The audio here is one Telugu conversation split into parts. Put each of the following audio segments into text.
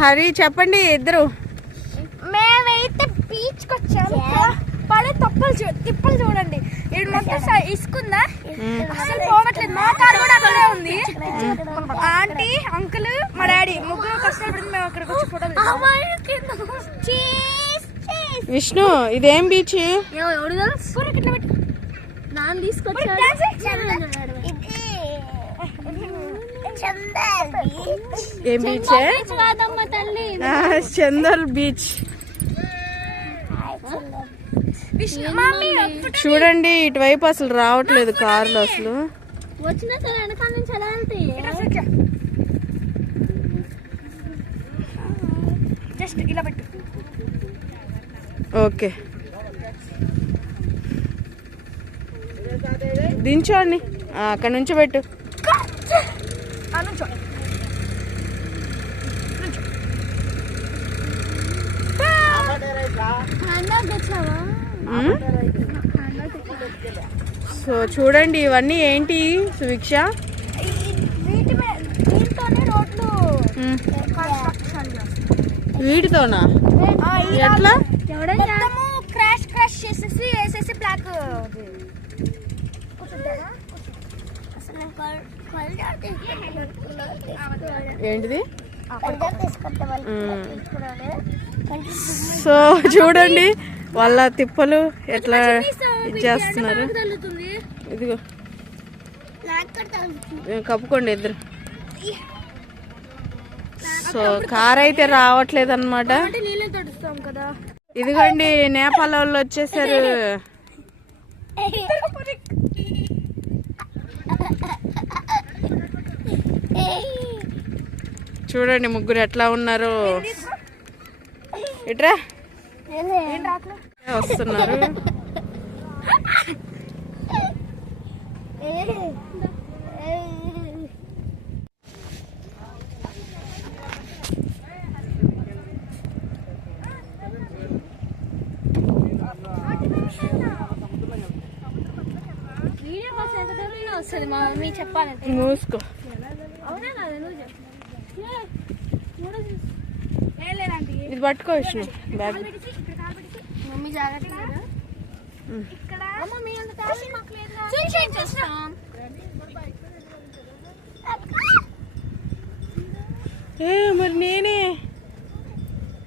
హరి చెప్పండి ఇద్దరు. మేమైతే బీచ్ కి వచ్చాము. పడే తిప్పలు చూడండి. ఇది మొత్తం ఇసుకుందా, అసలు పోవట్లేదు. మా కారు కూడా అక్కడే ఉంది. ఆంటీ, అంకుల్, మా డాడీ ముగ్గురు కష్టపడి మేము అక్కడికి వచ్చి ఫోటోలు. విష్ణు ఇదేం బీచ్? నాన్న తీసుకొచ్చాడు. ఏం బీచ్? చందల్ బీచ్. చూడండి ఇటువైపు అసలు రావట్లేదు కార్లు అసలు. వచ్చినా సరే వెనకాల నుంచి ఎలా వెళ్తాయి? జస్ట్ ఇలా పెట్టు. ఓకే దించోండి, అక్కడ నుంచి పెట్టు. సో చూడండి ఇవన్నీ ఏంటి సువిక్ష? వీటితోనా? ఎట్లా? క్రాష్ క్రాష్ చేసేసి వేసేసి బ్లాక్. ఏంటిది? సో చూడండి వాళ్ళ తిప్పలు ఎట్లా చేస్తున్నారు. ఇదిగో కప్పుకోండి ఇద్దరు. సో కార్ అయితే రావట్లేదు అన్నమాట. ఇదిగోండి నేపాల్ వాళ్ళు వచ్చేసారు. చూడండి ముగ్గురు ఎట్లా ఉన్నారు. ఇట్రా వస్తున్నారు. మూసుకో. ఇది పట్టుకో విష్ణు బ్యాగ్. మరి నేనే.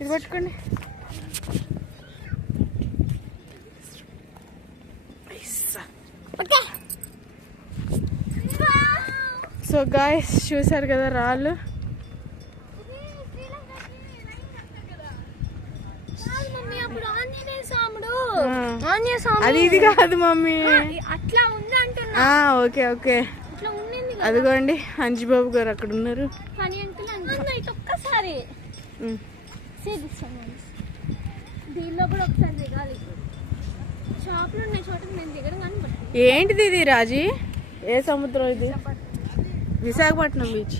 ఇది పట్టుకోండి. సో గాయ్స్ చూసారు కదా రాళ్ళు. అది ఇది కాదు మమ్మీ, అట్లా ఉంది అంటున్నా. ఓకే ఓకే అదిగోండి అంజిబాబు గారు అక్కడ ఉన్నారు. ఒక్కసారి దీనిలో కూడా ఒకసారి దిగాలి. షాపులు ఉన్నాయి చోట నేను దిగడం కానీ. ఏంటిది ఇది రాజీ? ఏ సముద్రం ఇది? విశాఖపట్నం బీచ్.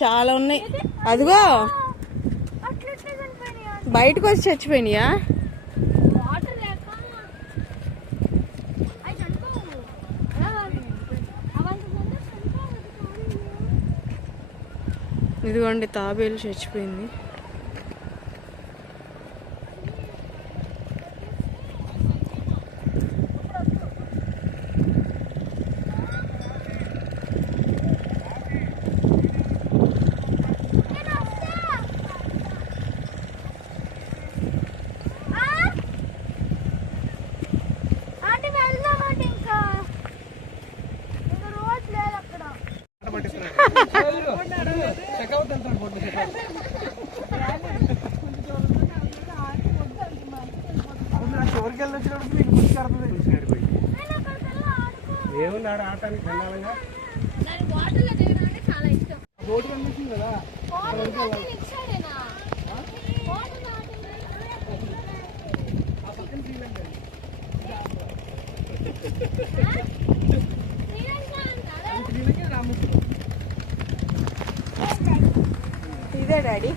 చాలా ఉన్నాయి. అదిగో బయటకు వచ్చి చచ్చిపోయినాయా? ఇదిగోండి తాబేలు చచ్చిపోయింది. ఏమున్నాడు ఆటానికి వెళ్ళాలిగా. ఇదే డాడీ.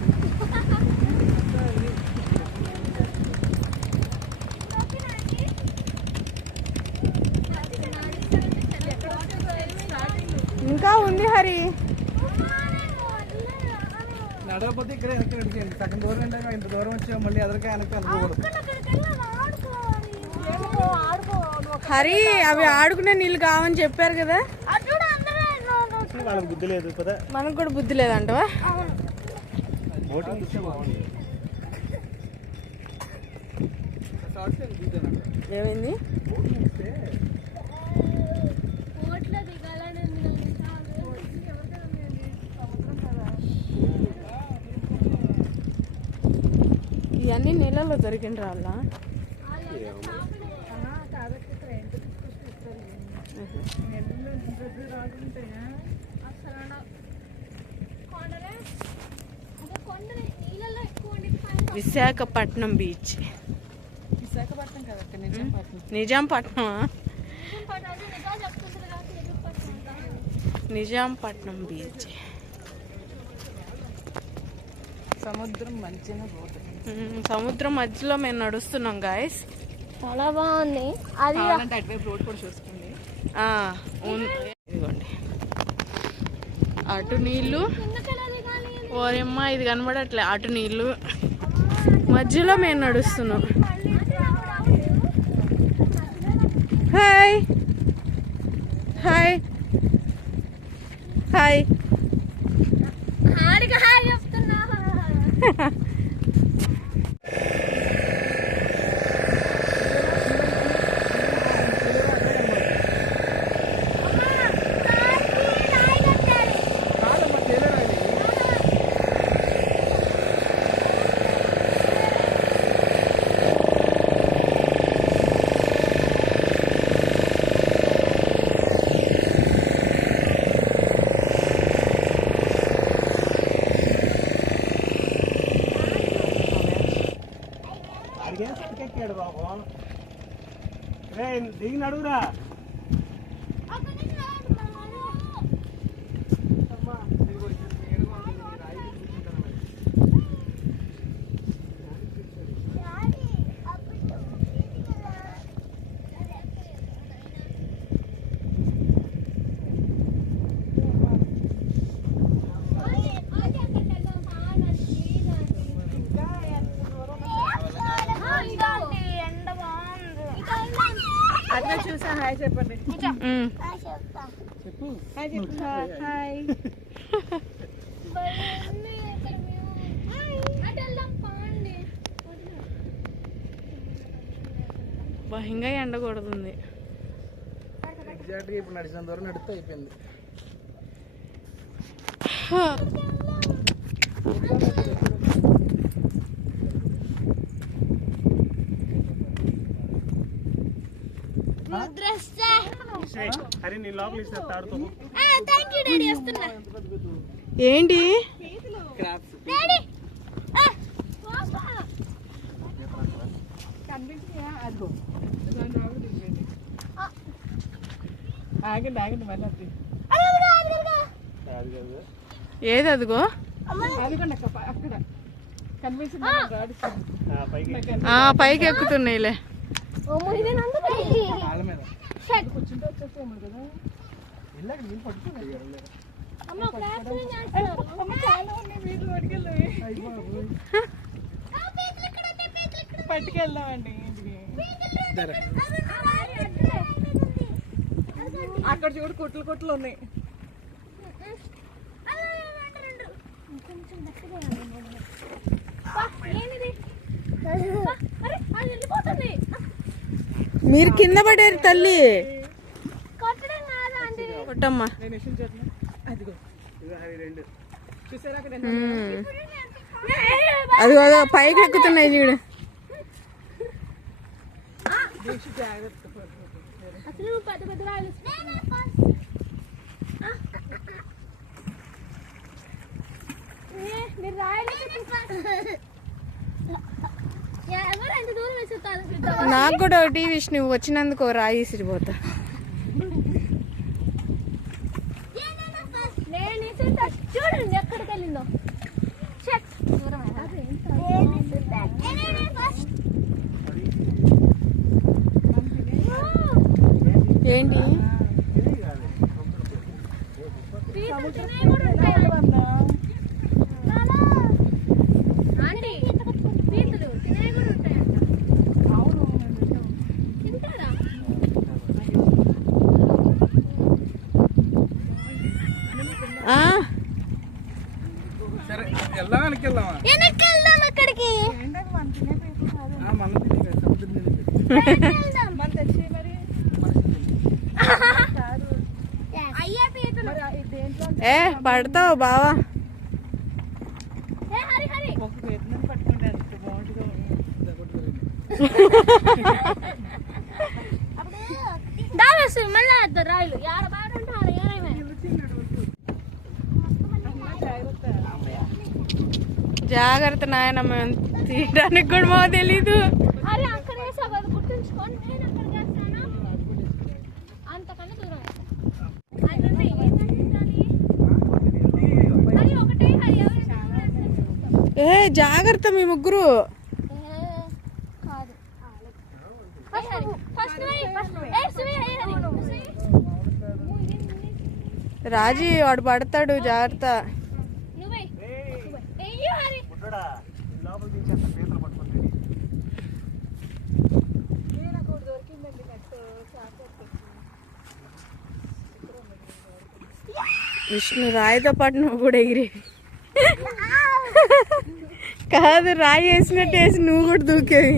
మరి నడవకపోతే ఇక్కడే వెనక్కి నడిచేయండి. సగం దూరం వెళ్ళాక ఇంత దూరం వచ్చాం, మళ్ళీ ఎదరికే వెనక్కి అనుకోకూడదు. హరి అవి ఆడుకునే నీళ్ళు కావని చెప్పారు కదా, వాళ్ళకి బుద్ధి లేదు కదా. మనకు కూడా బుద్ధి లేదంటవా? బోటింగ్ ఇస్తే బాగుంది. ఏమైంది? ఇవన్నీ నీళ్ళలో దొరికిన రాళ్ళ. విశాఖపట్నం బీచ్. విశాఖపట్నం కదా, నిజాంపట్నం. నిజాంపట్నం బీచ్. సముద్రం మంచిగా పోతుంది. సముద్రం మధ్యలో మేము నడుస్తున్నాం గాయస్. చాలా బాగుంది. అది అటువైపు రోడ్ కూడా చూసుకోండి. ఇదిగోండి అటు నీళ్ళు. ఓరమ్మ ఇది కనబడట్లే. అటు నీళ్ళు మధ్యలో మేము నడుస్తున్నాం. Hi hi hi. హాయ్ చెప్తున్నా. ఎక్కాడు బాబు. దిగి నడుగురా. అట్లా చూసా. హాయ్ చెప్పండి. చెప్పు. హాయ్ చెప్తా. హాయ్. బహింగా ఎండ కొడుతుంది. ఎగ్జాక్ట్గా ఇప్పుడు నడిచిన దూరం నడితే అయిపోయింది. అరే నీ లోపల ఇస్తే తాడుతూ. ఏంటి ఆగండి ఆగండి మళ్ళీ ఏది అదిగో? అదిగోండి అక్కడ కనిపించింది. పైకి ఎక్కుతున్నాయిలే. కాళ్ళ మీద కూర్చుంటే వచ్చేస్తాము కదా. వెళ్ళాక నీళ్ళు పట్టుకున్నాయి. పట్టుకెళ్దామండి. అక్కడ చూడు కొట్లు కొట్లు ఉన్నాయి. మీరు కింద పడేరు తల్లి. కొట్టమ్మా. అది పైకి ఎక్కుతున్నాయి చూడు. నాకు కూడా ఒకటి విష్ణు వచ్చినందుకు రాయి ఇసిరిపోతా. చూడండి ఎక్కడికి వెళ్ళిందో. ఏంటి అయ్యే పీతలు. ఏ పడతావు బావా. ఏ హరి హరి దావేసి మళ్ళీ వేద్దాం రాయిలు. ఆడ బాగా ఉంటే ఆడ ఏమైనా జాగ్రత్త నాయన, మేము తీయడానికి కూడా మాకు తెలీదు. అరే అక్కడ వేసా కదా గుర్తుంచుకోండి. నేను అక్కడ వేస్తాను అంతకన్నా దూరం అది ఒకటే హరి ఎవరు ఏ జాగ్రత్త మీ ముగ్గురు. కాదు ఫస్ట్ రాజీ వాడు పడతాడు, జాగ్రత్త. నువ్వే హరి విష్ణు రాయితో పాటు నువ్వు కూడా ఎగిరి. కాదు, రాయి వేసినట్టు వేసి నువ్వు కూడా దూకేవి.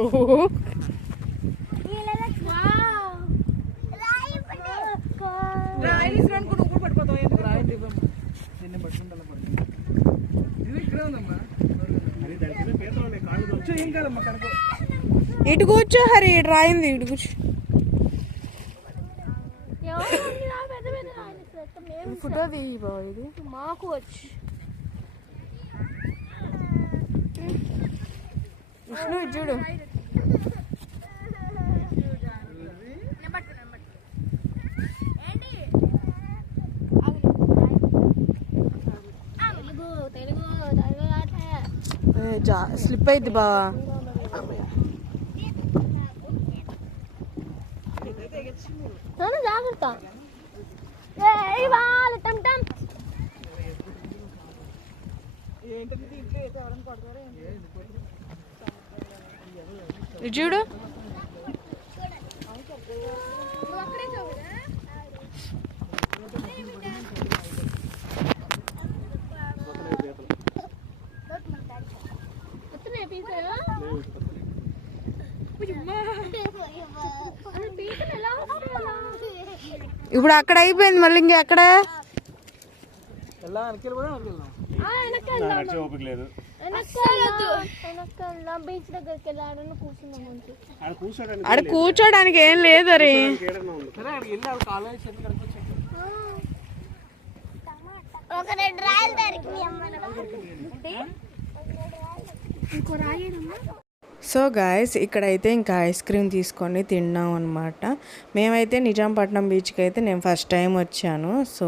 ఓహో ఇటు కూర్చో హరి, ఇటు రాయింది, ఇటు కూర్చో. ఫోటో తీయి బావ. ఇది మాకు వచ్చి విష్ణు ఇది చూడు. స్లిప్ అయింది బావా. జాగ్రత్త. టమ్ టమ్ ఇది చూడు. ఇప్పుడు అక్కడ అయిపోయింది, మళ్ళీ ఇంకెక్కడ? బీచ్ దగ్గరికి వెళ్ళాడని కూర్చున్నాం. అక్కడ కూర్చోడానికి ఏం లేదు. అరే ఒక 2 రాయలు దొరికి ఇంకో రాయడమ్మా. సో గాయస్, ఇక్కడైతే ఇంకా ఐస్ క్రీమ్ తీసుకొని తిన్నాం అనమాట. మేమైతే నిజాంపట్నం బీచ్కి అయితే నేను ఫస్ట్ టైం వచ్చాను. సో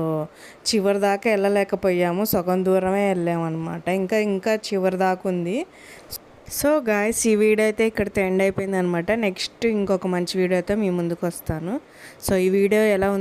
చివరి దాకా వెళ్ళలేకపోయాము, సగం దూరమే వెళ్ళామన్నమాట. ఇంకా చివరి దాకా ఉంది. సో గాయస్, ఈ వీడియో అయితే ఇక్కడితో ఎండ్ అయిపోయింది అనమాట. నెక్స్ట్ ఇంకొక మంచి వీడియోతో మీ ముందుకు వస్తాను. సో ఈ వీడియో ఎలా ఉంది